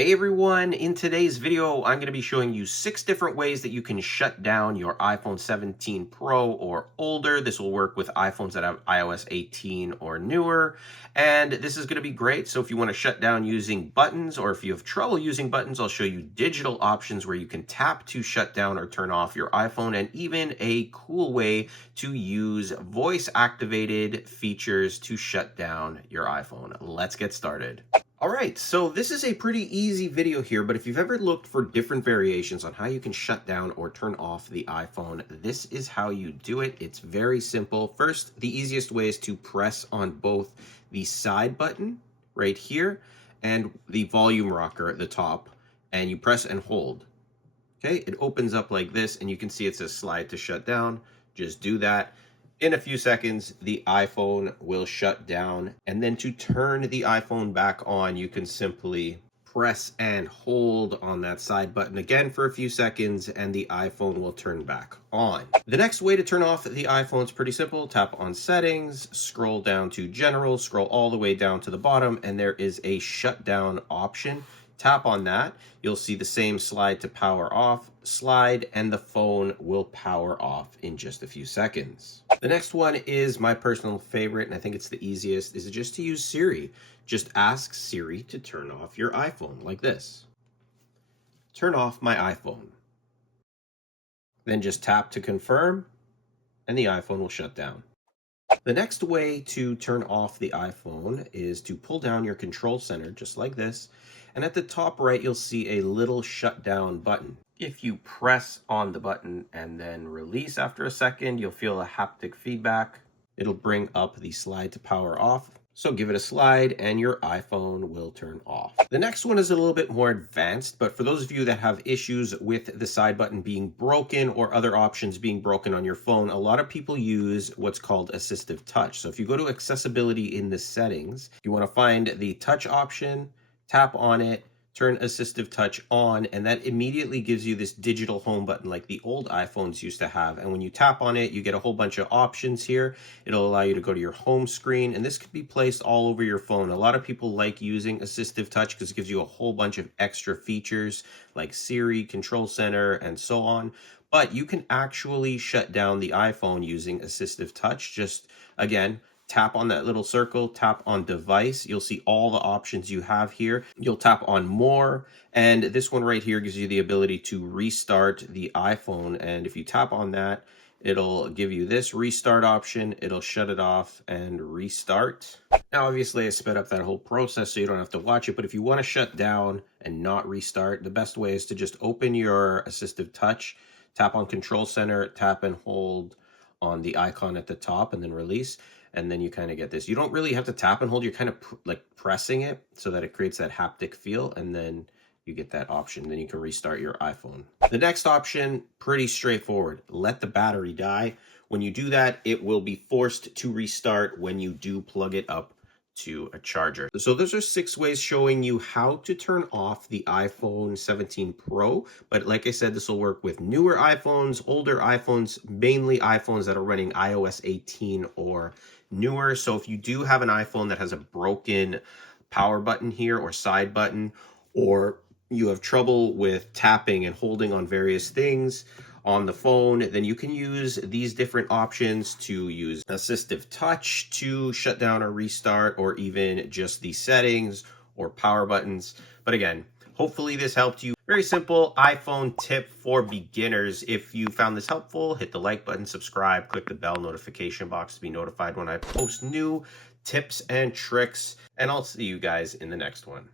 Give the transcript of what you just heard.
Hey everyone, in today's video, I'm going to be showing you 6 different ways that you can shut down your iPhone 17 Pro or older. This will work with iPhones that have iOS 18 or newer. And this is going to be great. So if you want to shut down using buttons, or if you have trouble using buttons, I'll show you digital options where you can tap to shut down or turn off your iPhone, and even a cool way to use voice activated features to shut down your iPhone. Let's get started. All right, so this is a pretty easy video here, but if you've ever looked for different variations on how you can shut down or turn off the iPhone, this is how you do it. It's very simple. First, the easiest way is to press on both the side button right here and the volume rocker at the top, and you press and hold. Okay, it opens up like this, and you can see it says slide to shut down. Just do that. In a few seconds, the iPhone will shut down. And then to turn the iPhone back on, you can simply press and hold on that side button again for a few seconds, and the iPhone will turn back on. The next way to turn off the iPhone is pretty simple. Tap on settings, scroll down to general, scroll all the way down to the bottom, and there is a shutdown option. Tap on that, you'll see the same slide to power off, slide, and the phone will power off in just a few seconds. The next one is my personal favorite, and I think it's the easiest, is just to use Siri. Just ask Siri to turn off your iPhone like this. Turn off my iPhone. Then just tap to confirm, and the iPhone will shut down. The next way to turn off the iPhone is to pull down your control center just like this, and at the top right you'll see a little shutdown button. If you press on the button and then release after a second, you'll feel a haptic feedback. It'll bring up the slide to power off. So give it a slide and your iPhone will turn off. The next one is a little bit more advanced, but for those of you that have issues with the side button being broken or other options being broken on your phone, a lot of people use what's called AssistiveTouch. So if you go to accessibility in the settings, you want to find the touch option, tap on it, turn AssistiveTouch on, and that immediately gives you this digital home button like the old iPhones used to have. And when you tap on it, you get a whole bunch of options here. It'll allow you to go to your home screen, and this could be placed all over your phone. A lot of people like using AssistiveTouch because it gives you a whole bunch of extra features like Siri, Control Center, and so on. But you can actually shut down the iPhone using AssistiveTouch. Just, again, tap on that little circle, tap on device. You'll see all the options you have here. You'll tap on more, and this one right here gives you the ability to restart the iPhone. And if you tap on that, it'll give you this restart option. It'll shut it off and restart. Now, obviously, I sped up that whole process so you don't have to watch it, but if you want to shut down and not restart, the best way is to just open your AssistiveTouch, tap on Control Center, tap and hold on the icon at the top, and then release. And then you kind of get this. You don't really have to tap and hold. You're kind of like pressing it so that it creates that haptic feel, and then you get that option. Then you can restart your iPhone. The next option, pretty straightforward. Let the battery die. When you do that, it will be forced to restart when you do plug it up to a charger. So those are 6 ways showing you how to turn off the iPhone 17 Pro. But like I said, this will work with newer iPhones, older iPhones, mainly iPhones that are running iOS 18 or newer. So if you do have an iPhone that has a broken power button here or side button, or you have trouble with tapping and holding on various things on the phone, then you can use these different options to use AssistiveTouch to shut down or restart, or even just the settings or power buttons. But again, hopefully this helped you. Very simple iPhone tip for beginners. If you found this helpful, hit the like button, subscribe, click the bell notification box to be notified when I post new tips and tricks, and I'll see you guys in the next one.